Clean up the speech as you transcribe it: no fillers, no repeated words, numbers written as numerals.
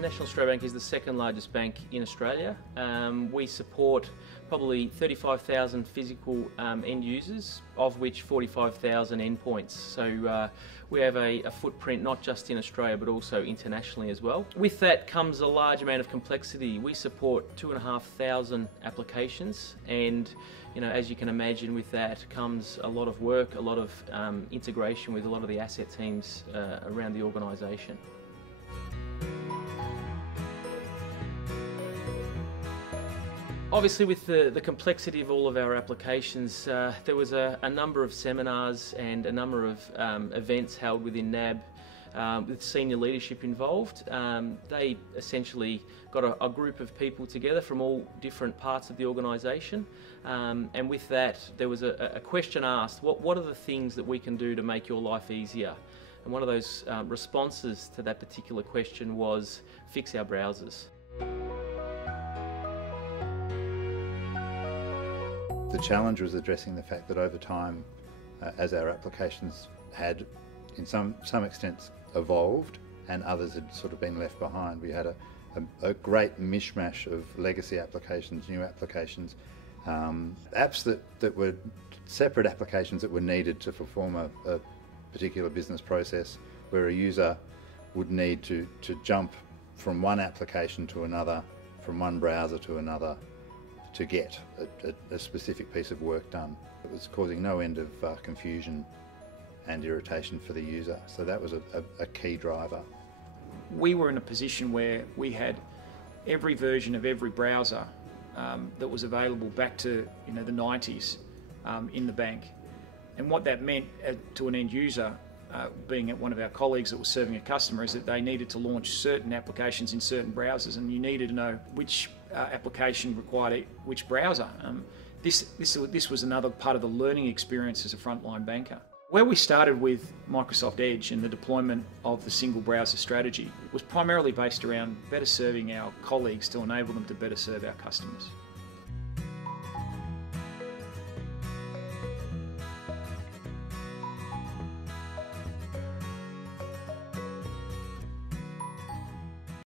National Australia Bank is the second largest bank in Australia. We support probably 35,000 physical end users, of which 45,000 endpoints. So we have a footprint not just in Australia but also internationally as well. With that comes a large amount of complexity. We support 2,500 applications, and as you can imagine, with that comes a lot of work, a lot of integration with a lot of the asset teams around the organisation. Obviously, with the complexity of all of our applications, there was a number of seminars and a number of events held within NAB with senior leadership involved. They essentially got a group of people together from all different parts of the organisation, and with that there was a question asked: what are the things that we can do to make your life easier? And one of those responses to that particular question was, fix our browsers. The challenge was addressing the fact that over time, as our applications had, in some extent, evolved and others had sort of been left behind, we had a great mishmash of legacy applications, new applications, apps that were separate applications that were needed to perform a particular business process, where a user would need to jump from one application to another, from one browser to another, to get a specific piece of work done. It was causing no end of confusion and irritation for the user, so that was a key driver. We were in a position where we had every version of every browser that was available back to the 90s in the bank, and what that meant to an end user, being one of our colleagues that was serving a customer, is that they needed to launch certain applications in certain browsers, and you needed to know which application required which browser. This was another part of the learning experience as a frontline banker. Where we started with Microsoft Edge and the deployment of the single browser strategy was primarily based around better serving our colleagues to enable them to better serve our customers.